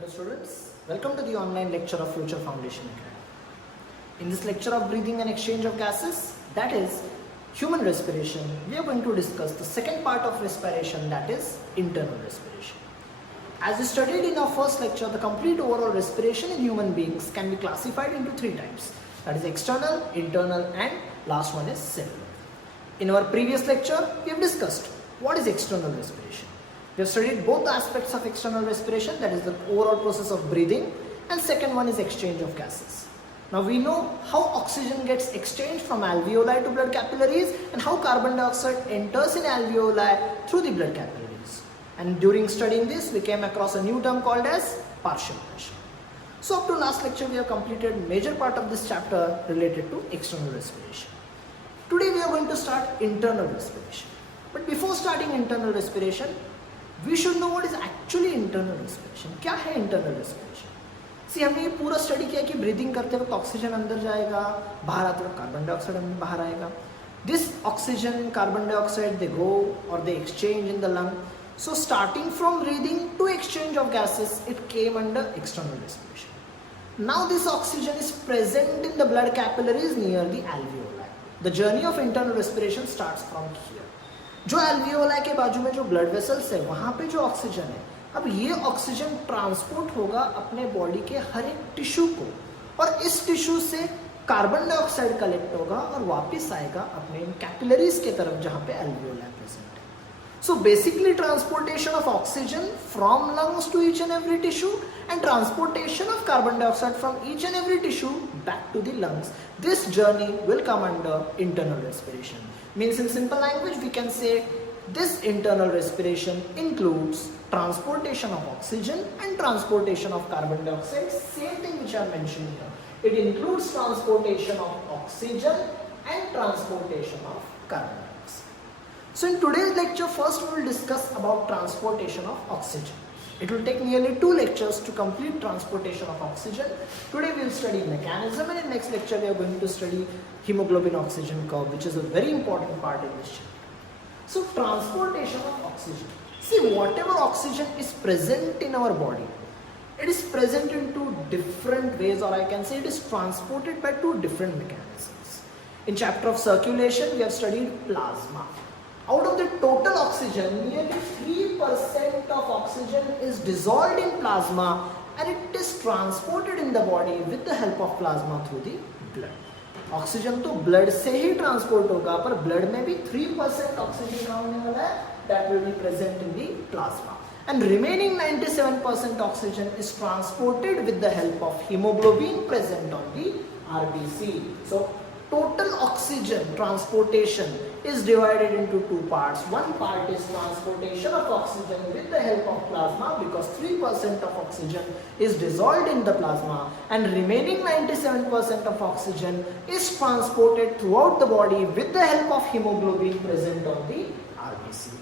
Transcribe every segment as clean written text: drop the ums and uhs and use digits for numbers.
Hello students, welcome to the online lecture of Future Foundation Academy. In this lecture of breathing and exchange of gases, that is human respiration, we are going to discuss the second part of respiration, that is internal respiration. As we studied in our first lecture, the complete overall respiration in human beings can be classified into three types, that is external, internal and last one is cellular. In our previous lecture, we have discussed what is external respiration. We have studied both the aspects of external respiration, that is the overall process of breathing, and second one is exchange of gases. Now we know how oxygen gets exchanged from alveoli to blood capillaries and how carbon dioxide enters in alveoli through the blood capillaries. And during studying this, we came across a new term called as partial pressure. So up to last lecture, we have completed major part of this chapter related to external respiration. Today we are going to start internal respiration. But before starting internal respiration, we should know what is actually internal respiration. क्या है internal respiration? See, हमने ये पूरा study किया कि breathing करते वक्त oxygen अंदर जाएगा, बाहर आते वक्त कार्बन डाइऑक्साइड बाहर आएगा. This oxygen, carbon dioxide, they go or they exchange in the lung. So starting from breathing to exchange of gases, it came under external respiration. Now this oxygen is present in the blood capillaries near the alveoli. The journey of internal respiration starts from here. जो alveoli के बाजू में जो blood vessels है वहाँ पे जो oxygen है, अब ये ऑक्सीजन ट्रांसपोर्ट होगा अपने बॉडी के हर एक टिश्यू को और इस टिश्यू से कार्बन डाइऑक्साइड कलेक्ट होगा और वापस आएगा अपने कैपिलरीज के तरफ जहाँ पे एल्वियोलाई प्रेजेंट है. So basically transportation of oxygen from lungs to each and every tissue and transportation of carbon dioxide from each and every tissue back to the lungs. This journey will come under internal respiration. Means in simple language we can say this internal respiration includes transportation of oxygen and transportation of carbon dioxide. Same thing which I mentioned here. It includes transportation of oxygen and transportation of carbon dioxide. So in today's lecture, first we will discuss about transportation of oxygen. It will take nearly 2 lectures to complete transportation of oxygen. Today we will study mechanism and in next lecture we are going to study hemoglobin oxygen curve, which is a very important part in this chapter. So transportation of oxygen. See, whatever oxygen is present in our body, it is present in 2 different ways, or I can say it is transported by 2 different mechanisms. In chapter of circulation, we have studied plasma. Out of the total oxygen, nearly 3% of oxygen is dissolved in plasma and it is transported in the body with the help of plasma through the blood. Oxygen तो blood से ही transport होगा, पर blood में भी 3% oxygen कहाँ होने वाला है? That will be present in the plasma. And remaining 97% oxygen is transported with the help of hemoglobin present on the RBC. So total oxygen transportation is divided into 2 parts. One part is transportation of oxygen with the help of plasma because 3% of oxygen is dissolved in the plasma and remaining 97% of oxygen is transported throughout the body with the help of hemoglobin present on the RBC.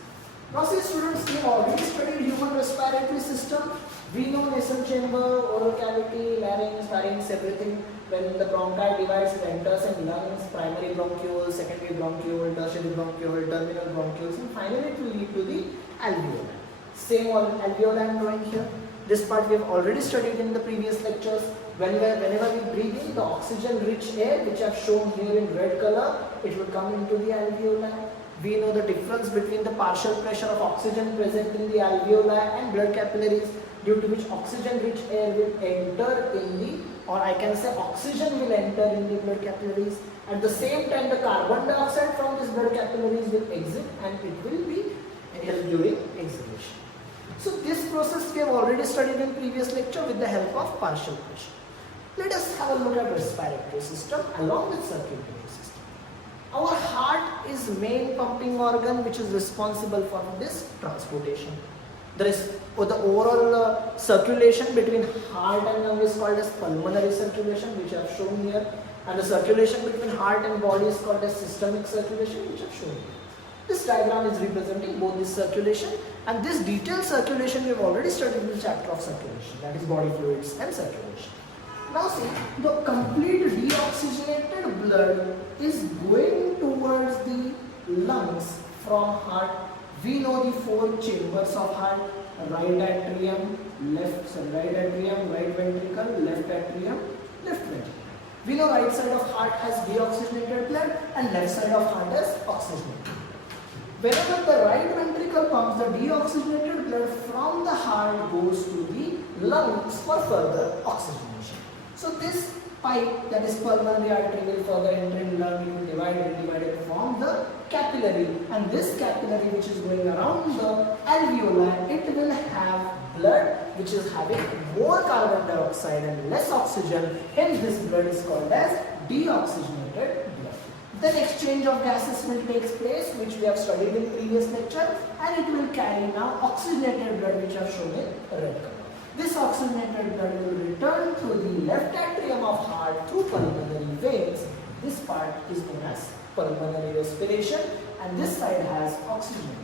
Now see students, we have already studied human respiratory system. We know nasal chamber, oral cavity, larynx, pharynx, everything. When the bronchi divides, it enters in lungs, primary bronchiole, secondary bronchiole, tertiary bronchiole, terminal bronchioles, and finally it will lead to the alveoli. Same alveoli I am drawing here. This part we have already studied in the previous lectures. Whenever we breathe in the oxygen-rich air, which I have shown here in red color, it will come into the alveoli. We know the difference between the partial pressure of oxygen present in the alveoli and blood capillaries, due to which oxygen-rich air will enter in the, or I can say oxygen will enter in the blood capillaries. At the same time, the carbon dioxide from these blood capillaries will exit and it will be held during exhalation. So this process we have already studied in previous lecture with the help of partial pressure. Let us have a look at respiratory system along with circulatory system. Our heart is main pumping organ which is responsible for this transportation. The overall circulation between heart and lung is called as pulmonary circulation, which I have shown here, and the circulation between heart and body is called as systemic circulation, which I have shown here. This diagram is representing both this circulation and this detailed circulation we have already studied in the chapter of circulation, that is body fluids and circulation. Now see, the complete deoxygenated blood is going towards the lungs from heart. We know the 4 chambers of heart. right atrium, right atrium, right ventricle, left atrium, left ventricle. We know right side of heart has deoxygenated blood and left side of heart has oxygenated. Whenever the right ventricle pumps, the deoxygenated blood from the heart goes to the lungs for further oxygenation. So this pipe, that is pulmonary artery, will further enter in lung, it will divide and form the capillary, and this capillary which is going around the alveoli, it will have blood which is having more carbon dioxide and less oxygen, hence this blood is called as deoxygenated blood. Then exchange of gases will take place, which we have studied in previous lecture, and it will carry now oxygenated blood, which I have shown in red color. This oxygenated blood will return to the left atrium of heart through pulmonary veins. This part is known as pulmonary respiration, and this side has oxygen.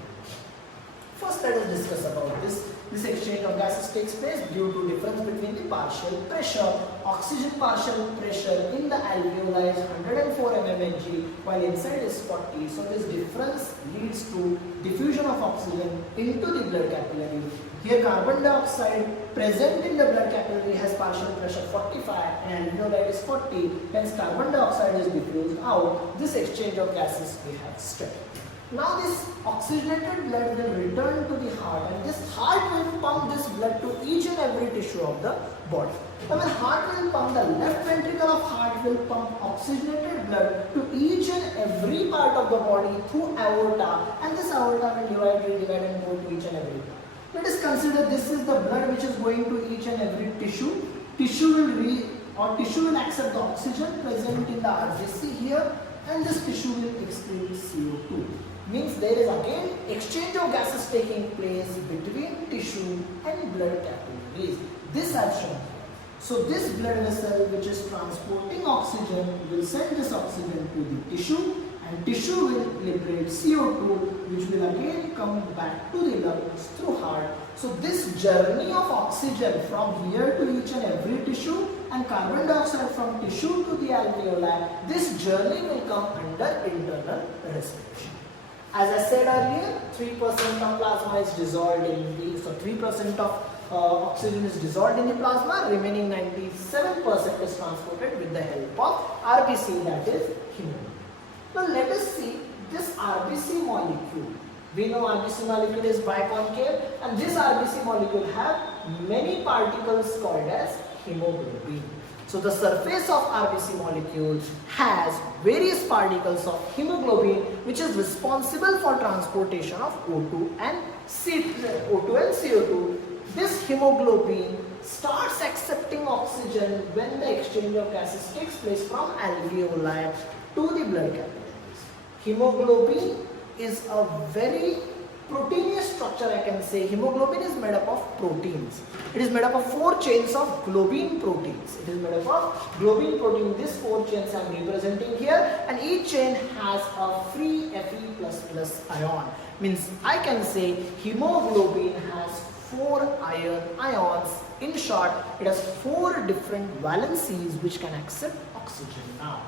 First, let us discuss about this. This exchange of gases takes place due to difference between the partial pressure. Oxygen partial pressure in the alveoli is 104 mmHg, while inside is 40. So this difference leads to diffusion of oxygen into the blood capillary. Here carbon dioxide present in the blood capillary has partial pressure 45 and alveoli is 40. Hence carbon dioxide is diffused out. This exchange of gases we have studied. Now this oxygenated blood will return to the heart, and this heart will pump this blood to each and every tissue of the body. Now when heart will pump, the left ventricle of heart will pump oxygenated blood to each and every part of the body through aorta, and this aorta will divide and go to each and every part. Let us consider this is the blood which is going to each and every tissue. Tissue will accept the oxygen present in the RBC here, and this tissue will excrete CO2. Means there is again exchange of gases taking place between tissue and blood capillaries. This I have shown. So this blood vessel which is transporting oxygen will send this oxygen to the tissue, and tissue will liberate CO2, which will again come back to the lungs through heart. So this journey of oxygen from here to each and every tissue and carbon dioxide from tissue to the alveoli, this journey will come under internal respiration. As I said earlier, 3% of plasma is dissolved in the, so 3% of oxygen is dissolved in the plasma, remaining 97% is transported with the help of RBC, that is hemoglobin. Now let us see this RBC molecule. We know RBC molecule is biconcave, and this RBC molecule have many particles called as hemoglobin. So the surface of RBC molecule has various particles of hemoglobin which is responsible for transportation of O2 and CO2. This hemoglobin starts accepting oxygen when the exchange of gases takes place from alveoli to the blood capillaries. Hemoglobin is a very proteinous structure, I can say. Hemoglobin is made up of proteins. It is made up of 4 chains of globin proteins. It is made up of globin protein. These 4 chains I am representing here, and each chain has a free Fe++ ion. Means I can say hemoglobin has 4 iron ions. In short, it has 4 different valencies which can accept oxygen. Now,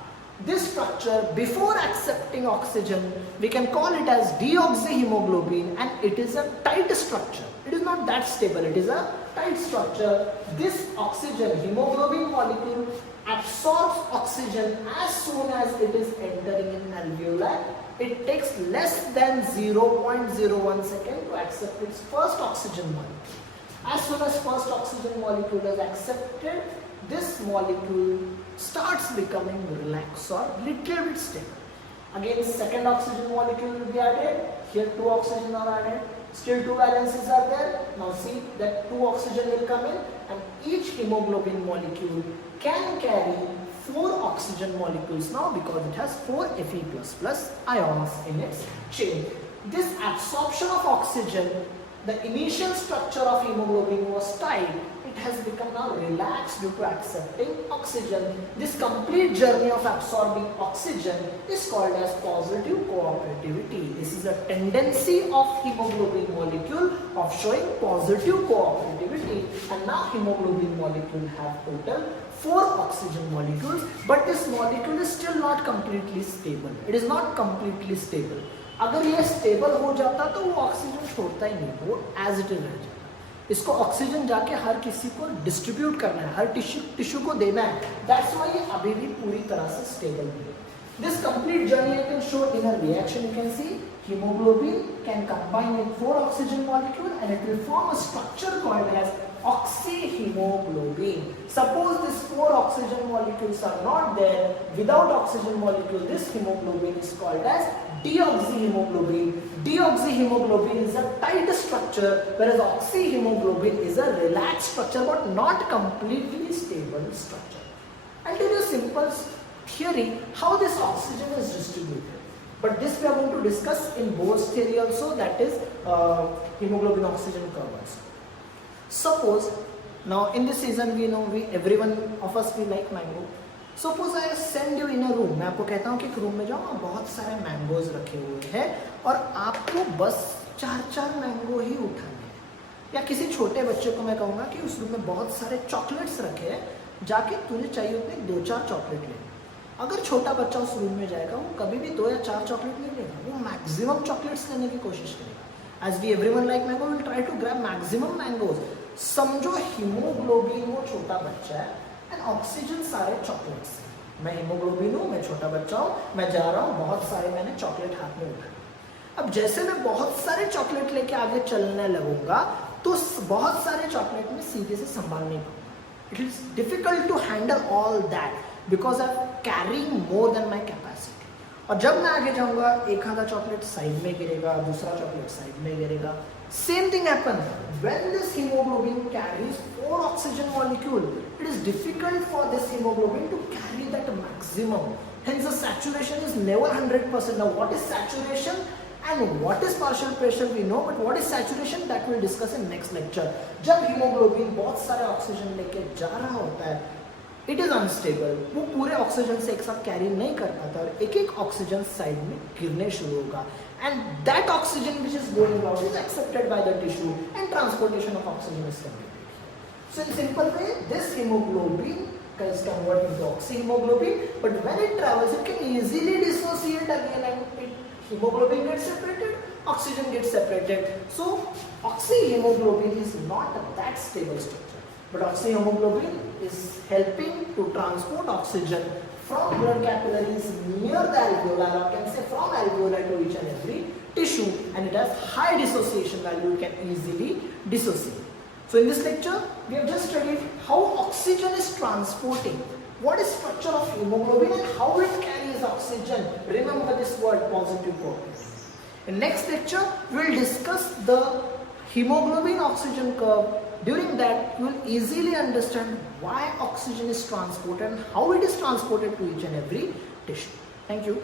this structure, before accepting oxygen, we can call it as deoxyhemoglobin, and it is a tight structure. It is not that stable, it is a tight structure. This oxygen, hemoglobin molecule, absorbs oxygen as soon as it is entering in alveoli. It takes less than 0.01 second to accept its first oxygen molecule. As soon as first oxygen molecule is accepted, this molecule starts becoming relaxed or little bit stable. Again, second oxygen molecule will be added. Here 2 oxygen are added. Still 2 valencies are there. Now see that 2 oxygen will come in, and each hemoglobin molecule can carry 4 oxygen molecules now because it has 4 Fe++ ions in its chain. This absorption of oxygen, the initial structure of hemoglobin was tight. It has become now relaxed due to accepting oxygen. This complete journey of absorbing oxygen is called as positive cooperativity. This is a tendency of hemoglobin molecule of showing positive cooperativity, and now hemoglobin molecule have total 4 oxygen molecules, but this molecule is still not completely stable. It is not completely stable. अगर ये stable हो जाता तो वो oxygen छोड़ता ही नहीं, वो as it is रह जाता. इसको ऑक्सीजन जाके हर किसी को डिस्ट्रीब्यूट करना है, हर टिश्यू को देना है. दैट्स व्हाई ये अभी भी पूरी तरह से स्टेबल है. This complete journey I can show in a reaction. You can see hemoglobin can combine with 4 oxygen molecule and it will form a structure called as oxyhemoglobin. Suppose these 4 oxygen molecules are not there, without oxygen molecule this hemoglobin is called as deoxyhemoglobin. Deoxyhemoglobin is a tight structure whereas oxyhemoglobin is a relaxed structure but not completely stable structure. I'll tell you a simple theory how this oxygen is distributed, but this we are going to discuss in Bohr's theory also, that is hemoglobin oxygen curve also. Suppose now in this season we know everyone of us we like mango. Suppose I send you in a room, मैं आपको कहता हूँ कि एक room में जाओ, वहाँ बहुत सारे मैंगोज रखे हुए हैं और आपको बस 4 मैंगो ही उठाने हैं. या किसी छोटे बच्चे को मैं कहूँगा कि उस रूम में बहुत सारे चॉकलेट्स रखे हैं, जाके तुझे चाहिए उतने 2-4 चॉकलेट ले. अगर छोटा बच्चा उस रूम में जाएगा वो कभी भी 2 या 4 चॉकलेट नहीं लेगा, वो मैक्सिमम चॉकलेट्स लेने की कोशिश करेगा. As we everyone like mango will try to grab maximum mangoes. समझो हीमोग्लोबिन वो छोटा बच्चा है एंड ऑक्सीजन सारे चॉकलेट्स. मैं हीमोग्लोबिन हूँ, मैं छोटा बच्चा हूँ, मैं जा रहा हूँ, बहुत सारे मैंने चॉकलेट हाथ में उठाए. अब जैसे मैं बहुत सारे चॉकलेट लेके आगे चलने लगूंगा तो बहुत सारे चॉकलेट में सीधे से संभाल नहीं पाऊंगा. It is difficult to handle all that because I'm carrying more than my capacity. और जब मैं आगे जाऊंगा एक आधा चॉकलेट साइड में गिरेगा, दूसरा चॉकलेट साइड में गिरेगा. Same thing happens when this hemoglobin carries 4 oxygen molecule. It is difficult for this hemoglobin to carry that maximum. Hence the saturation is never 100%. Now what is saturation and what is partial pressure we know, but what is saturation that we'll discuss in next lecture. जब hemoglobin बहुत सारे oxygen लेके जा रहा होता है, it is unstable, वो पूरे ऑक्सीजन से एक साथ कैरी नहीं कर पाता और एक एक ऑक्सीजन साइड में गिरने शुरू होगा. And that oxygen which is going out is accepted by the tissue and transportation of oxygen is completed. So in simple way this hemoglobin is converted into oxyhemoglobin, but when it travels it can easily dissociate again and hemoglobin gets separated, oxygen gets separated. So oxyhemoglobin is not that stable structure. But oxyhemoglobin is helping to transport oxygen from blood capillaries near the alveoli, or can say from alveoli to each and every tissue, and it has high dissociation value, it can easily dissociate. So in this lecture we have just studied how oxygen is transporting, what is structure of hemoglobin and how it carries oxygen. Remember this word, positive cooperative. In next lecture we will discuss the hemoglobin oxygen curve. During that, you will easily understand why oxygen is transported and how it is transported to each and every tissue. Thank you.